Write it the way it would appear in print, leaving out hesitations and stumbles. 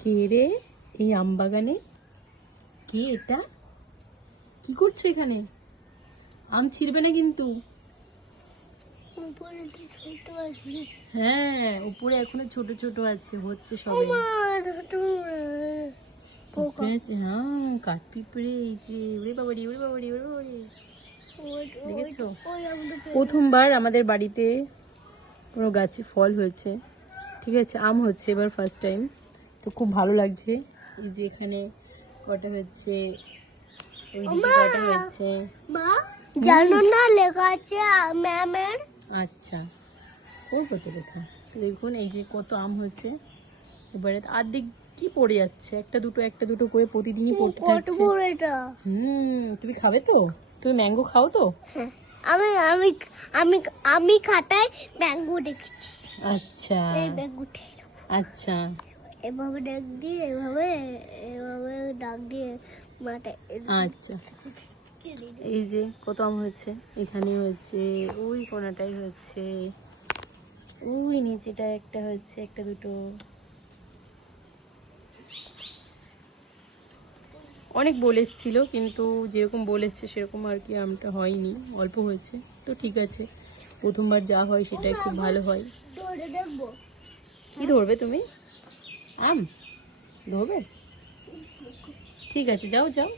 কে রে এই আম বাগানে? কে এটা? কি করছো এখানে? আম ছিঁড়বে না কিন্তু। হ্যাঁ, উপরে এখনো ছোট ছোট আছে, হচ্ছে সবে। হ্যাঁ, কাঠপিঁপড়ে। এই যে ওরে বাবারে, ওরে বাবারে, ওরে বাবারে, দেখেছো? প্রথমবার আমাদের বাড়িতে কোনো গাছে ফল হয়েছে, ঠিক আছে, আম হচ্ছে এবার ফার্স্ট টাইম। তো খুব ভালো লাগছে। এই যে এখানে কটা হচ্ছে, ওইদিকে কটা হচ্ছে। জানো না লেখা আছে ম্যামের। আচ্ছা, করবো তো লেখা। দেখুন এই যে কত আম হয়েছে। এবারে অর্ধেক কি পড়ে যাচ্ছে, একটা দুটো করে প্রতিদিনই পড়তে থাকছে। তুমি খাবে তো? তুমি ম্যাঙ্গো খাও তো? আমি আমি আমি আমি খাতায় ম্যাঙ্গো দেখেছি। আচ্ছা এই ম্যাঙ্গোটা আচ্ছা এভাবে ডাক দিয়ে এভাবে ডাক দিয়ে মাথায়। আচ্ছা, এই যে কত আম হয়েছে, এখানে হয়েছে, ওই কোনাটাই হয়েছে, ওই নিচেটা একটা হয়েছে, একটা দুটো। অনেক বলেছিল কিন্তু যেরকম বলেছে সেরকম আর কি আমটা হয়নি, অল্প হয়েছে। তো ঠিক আছে, প্রথমবার যা হয় সেটাই খুব ভালো হয়। ধরে দেখবো। কি ধরবে তুমি? আম ধরবে? ঠিক আছে, যাও যাও।